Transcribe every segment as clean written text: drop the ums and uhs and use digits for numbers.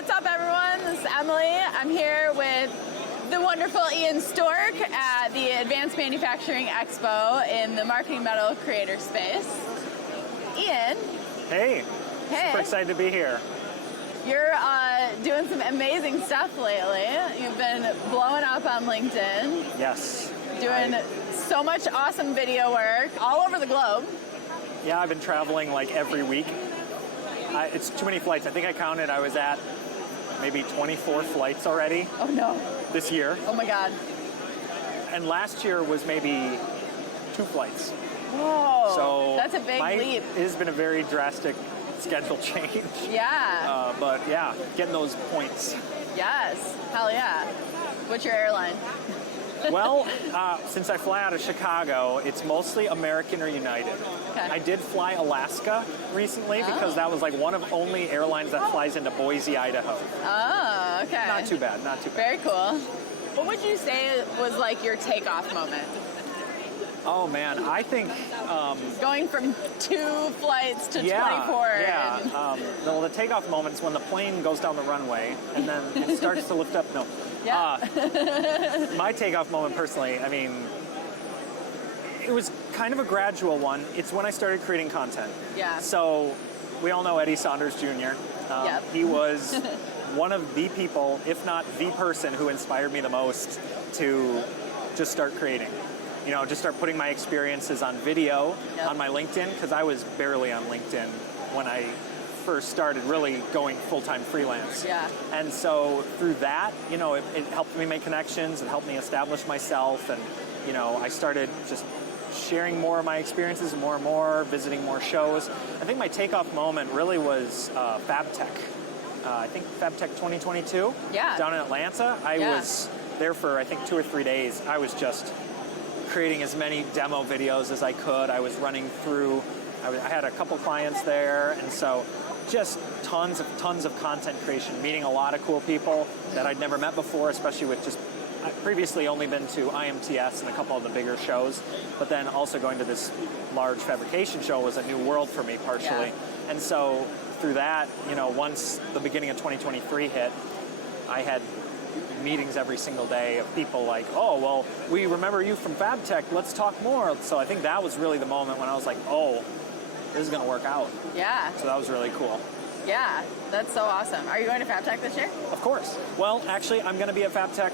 What's up, everyone? This is Emily. I'm here with the wonderful Ian Storck at the Advanced Manufacturing Expo in the Marketing Metal Creator Space. Ian. Hey. Hey. Super excited to be here. You're doing some amazing stuff lately. You've been blowing up on LinkedIn. Yes. Doing so much awesome video work all over the globe. Yeah, I've been traveling like every week. It's too many flights. I think I counted. I was at maybe 24 flights already. Oh no. This year. Oh my God. And last year was maybe 2 flights. Whoa. So that's a big leap. It has been a very drastic schedule change. Yeah. But yeah, getting those points. Yes. Hell yeah. What's your airline? Well, since I fly out of Chicago, it's mostly American or United. Okay. I did fly Alaska recently because that was like one of only airlines that flies into Boise, Idaho. Oh, okay. Not too bad, not too bad. Very cool. What would you say was like your takeoff moment? Oh man, I think... Going from 2 flights to 24. Yeah, the takeoff moment's when the plane goes down the runway and then it starts to lift up. No. Yeah. My takeoff moment personally, I mean, it was kind of a gradual one. It's when I started creating content. Yeah. So we all know Eddie Saunders Jr. Yep. He was one of the people, if not the person, who inspired me the most to just start creating. You know, just start putting my experiences on video on my LinkedIn, because I was barely on LinkedIn when I first started really going full-time freelance. Yeah. And so through that, you know, it helped me make connections, it helped me establish myself, and, you know, I started just sharing more of my experiences more and more, visiting more shows. I think my takeoff moment really was FabTech. I think FabTech 2022 down in Atlanta. I was there for, I think, 2 or 3 days. I was just creating as many demo videos as I could. I was running through, I had a couple clients there, and so just tons of content creation, meeting a lot of cool people that I'd never met before, especially with just, I'd previously only been to IMTS and a couple of the bigger shows, but then also going to this large fabrication show was a new world for me partially. Yeah. And so through that, you know, once the beginning of 2023 hit, I had meetings every single day of people like, oh, well, we remember you from FabTech, let's talk more. So I think that was really the moment when I was like, oh, this is going to work out. Yeah. So that was really cool. Yeah, that's so awesome. Are you going to FabTech this year? Of course. Well, actually, I'm going to be at FabTech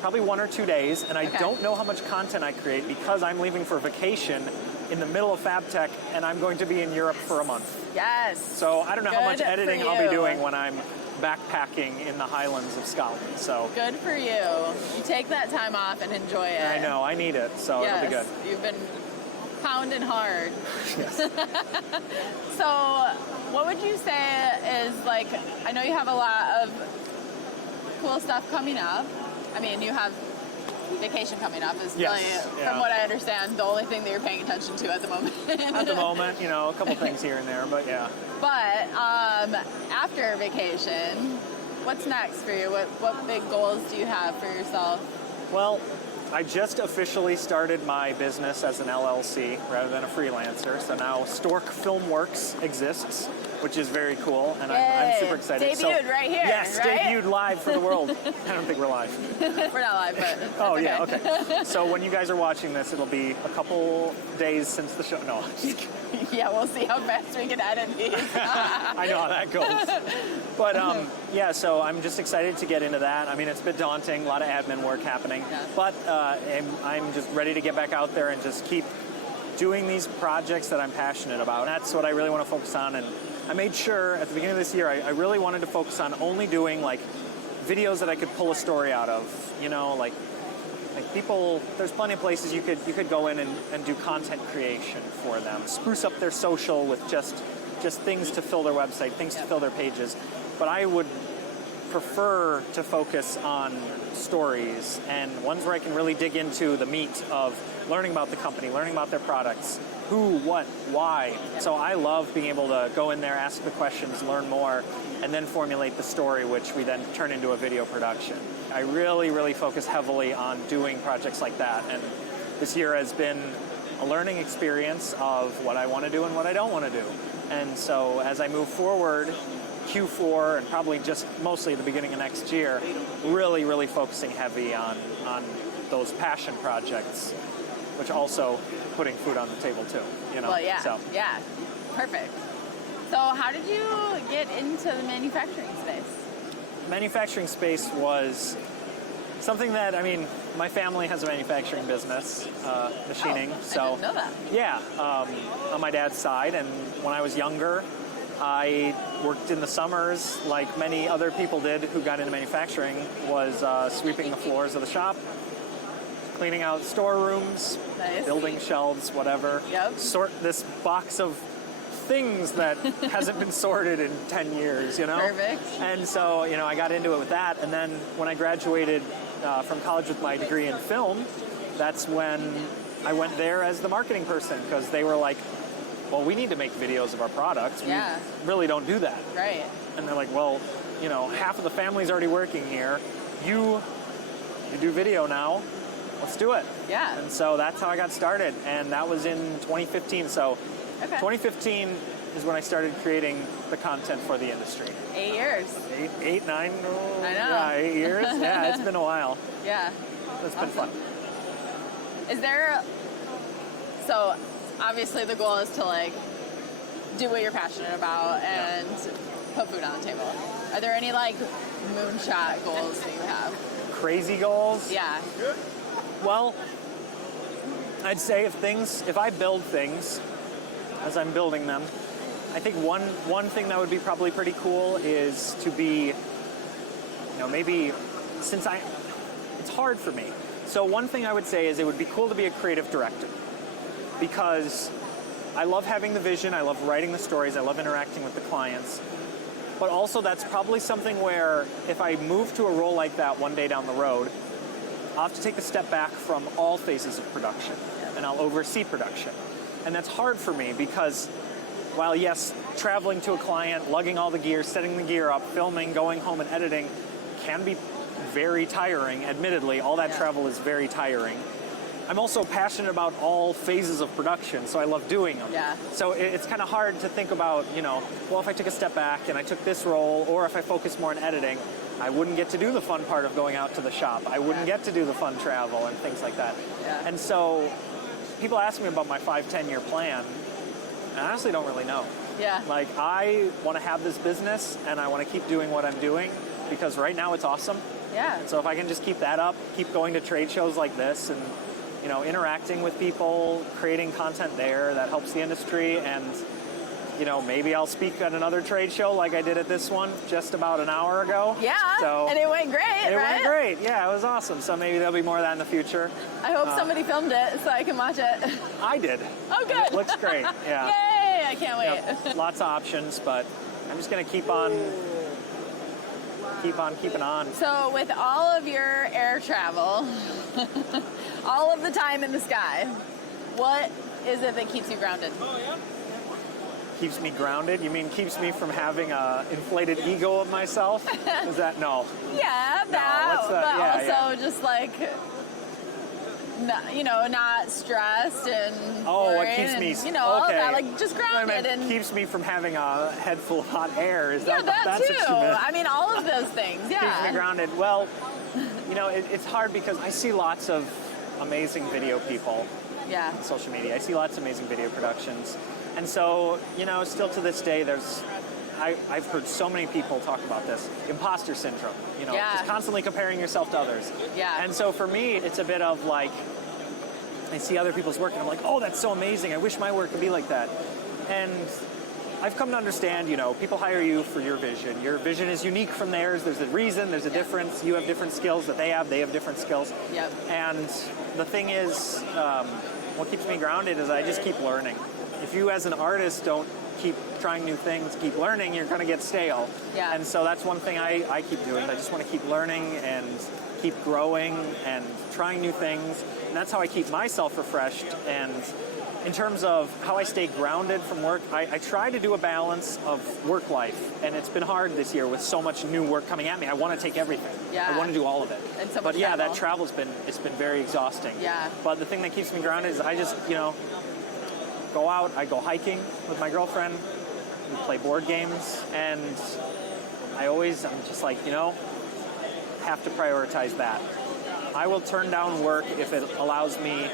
probably 1 or 2 days, and I don't know how much content I create because I'm leaving for vacation in the middle of FabTech, and I'm going to be in Europe for a month. Yes. So I don't know how much editing I'll be doing when I'm backpacking in the Highlands of Scotland. So good for you. You take that time off and enjoy it. I know, I need it, so it'll be good. You've been pounding hard. Yes. So what would you say is, like, I know you have a lot of cool stuff coming up. I mean, you have vacation coming up is really, from what I understand, the only thing that you're paying attention to at the moment. At the moment, you know, a couple things here and there, but yeah. But after vacation, what's next for you? What big goals do you have for yourself? Well, I just officially started my business as an LLC rather than a freelancer. So now Storck Film Works exists, which is very cool, and I'm super excited. Debuted right here, yes, right? Debuted live for the world. I don't think we're live. We're not live, but oh, okay. Yeah, okay. So when you guys are watching this, it'll be a couple days since the show. No, I'm just kidding. Yeah, we'll see how fast we can edit these. I know how that goes. But yeah, so I'm just excited to get into that. I mean, it's a bit daunting, a lot of admin work happening, but I'm just ready to get back out there and just keep doing these projects that I'm passionate about. That's what I really want to focus on, and I made sure at the beginning of this year, I really wanted to focus on only doing like videos that I could pull a story out of, you know, like people, there's plenty of places you could go in and do content creation for them, spruce up their social with just things to fill their website, things to fill their pages. But I would prefer to focus on stories and ones where I can really dig into the meat of learning about the company, learning about their products, who, what, why. So I love being able to go in there, ask the questions, learn more, and then formulate the story, which we then turn into a video production. I really, really focus heavily on doing projects like that, and this year has been a learning experience of what I want to do and what I don't want to do. And so as I move forward, Q4 and probably just mostly the beginning of next year, really focusing heavy on those passion projects, which also putting food on the table too. Well, yeah, yeah, perfect. So how did you get into the manufacturing space? Manufacturing space was something that, I mean, my family has a manufacturing business, machining. I didn't know that. Yeah, on my dad's side, and when I was younger, I worked in the summers like many other people did who got into manufacturing, was sweeping the floors of the shop, cleaning out storerooms, Nice. building shelves, whatever. Yep. Sort this box of things that hasn't been sorted in 10 years, Perfect. And so, I got into it with that. And then when I graduated from college with my degree in film, that's when I went there as the marketing person, because they were like, well, we need to make videos of our products. Yeah. We really don't do that. Right. And they're like, well, half of the family's already working here. You do video now. Let's do it. Yeah. And so that's how I got started. And that was in 2015. So Okay. 2015 is when I started creating the content for the industry. 8 years. Eight, 9. I know. Yeah, 8 years. Yeah, it's been a while. Yeah. It's been fun. Is there, so obviously the goal is to like do what you're passionate about and put food on the table. Are there any like moonshot goals that you have? Crazy goals? Yeah. Well, I'd say if I build things as I'm building them, I think one thing that would be probably pretty cool is to be, maybe it's hard for me. So one thing I would say is it would be cool to be a creative director, because I love having the vision, I love writing the stories, I love interacting with the clients, but also that's probably something where if I move to a role like that one day down the road, I'll have to take a step back from all phases of production, and I'll oversee production. And that's hard for me because while yes, traveling to a client, lugging all the gear, setting the gear up, filming, going home and editing can be very tiring, admittedly. All that travel is very tiring. I'm also passionate about all phases of production, so I love doing them. Yeah. So it's kind of hard to think about, well, if I took a step back and I took this role, or if I focus more on editing, I wouldn't get to do the fun part of going out to the shop. I wouldn't get to do the fun travel and things like that. Yeah. And so people ask me about my 5-10 year plan, and I honestly don't really know. Yeah. Like, I want to have this business and I want to keep doing what I'm doing because right now it's awesome. Yeah. And so if I can just keep that up, keep going to trade shows like this and, interacting with people, creating content there that helps the industry, and, maybe I'll speak at another trade show like I did at this one just about an hour ago. Yeah. So and it went great, it right? went great. Yeah, it was awesome. So maybe there'll be more of that in the future. I hope somebody filmed it so I can watch it. I did. Oh, good. And it looks great. Yeah. Yay! I can't wait. Yep. Lots of options, but I'm just going to keep on keeping on. So with all of your air travel, all of the time in the sky, what is it that keeps you grounded? Keeps me grounded? You mean keeps me from having a inflated ego of myself? Is that no? Yeah, that, what's that? but Yeah, also just like, not stressed and Oh, what worried keeps and, me? all of okay. that, like just grounded and keeps me from having a head full of hot air. Is yeah, that that's too. what you meant? I mean, all of those things. Keeps me Yeah. grounded. Well, it's hard because I see lots of amazing video people Yeah. on social media. I see lots of amazing video productions. And so, still to this day, I've heard so many people talk about this, imposter syndrome, Yeah. just constantly comparing yourself to others. Yeah. And so for me, it's a bit of like, I see other people's work and I'm like, oh, that's so amazing. I wish my work could be like that. And I've come to understand, people hire you for your vision. Your vision is unique from theirs. There's a reason, there's a difference. You have different skills that they have different skills. Yep. And the thing is, what keeps me grounded is I just keep learning. If you as an artist don't keep trying new things, keep learning, you're going to get stale. Yeah. And so that's one thing I keep doing. I just want to keep learning and keep growing and trying new things. And that's how I keep myself refreshed. And in terms of how I stay grounded from work, I try to do a balance of work life. And it's been hard this year with so much new work coming at me. I want to take everything. Yeah. I want to do all of it. And so much but yeah, travel. that travel's been very exhausting. Yeah. But the thing that keeps me grounded is I just, go out, I go hiking with my girlfriend, We play board games, and I'm just like, have to prioritize that. I will turn down work if it allows me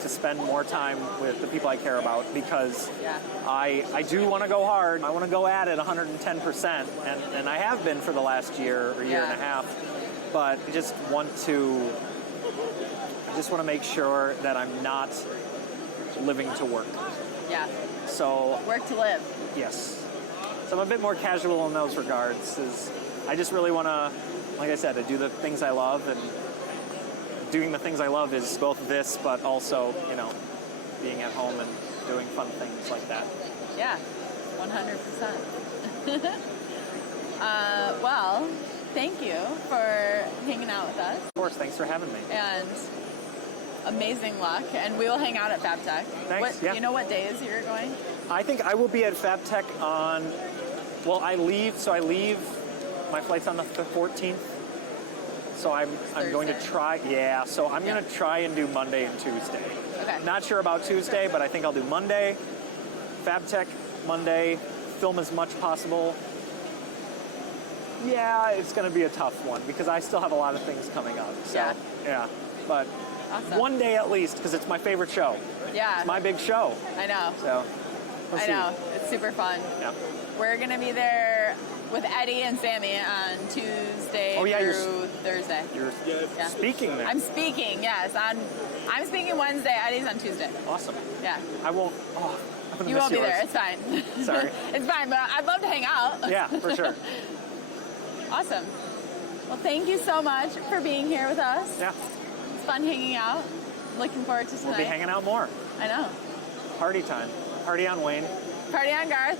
to spend more time with the people I care about, because I do want to go hard. I want to go at it 110%, and I have been for the last year or year and a half. But I just want to make sure that I'm not living to work. Yeah. So work to live. Yes. So I'm a bit more casual in those regards. I just really want to, like I said, I do the things I love, and doing the things I love is both this, but also, being at home and doing fun things like that. Yeah, 100%. Well, thank you for hanging out with us. Of course, thanks for having me. And amazing luck, and we will hang out at FabTech. Thanks. Do you know what days you're going? I think I will be at FabTech I leave, my flight's on the 14th. So I'm going to try, so I'm going to try and do Monday and Tuesday. Okay. Not sure about Tuesday, but I think I'll do Monday, FabTech Monday, film as much possible. Yeah, it's going to be a tough one because I still have a lot of things coming up. So, but awesome. One day at least, because it's my favorite show. Yeah. It's my big show. I know. So, we'll see. I know. It's super fun. Yeah. We're going to be there with Eddie and Sammy on Tuesday through Thursday. You're speaking there. I'm speaking, yes. I'm speaking Wednesday. Eddie's on Tuesday. Awesome. Yeah. I won't. I'm gonna you miss won't yours. be there. It's fine. Sorry. It's fine, but I'd love to hang out. Yeah, for sure. Awesome. Well, thank you so much for being here with us. Yeah. It's fun hanging out. Looking forward to tonight. We'll be hanging out more. I know. Party time. Party on Wayne. Party on Garth.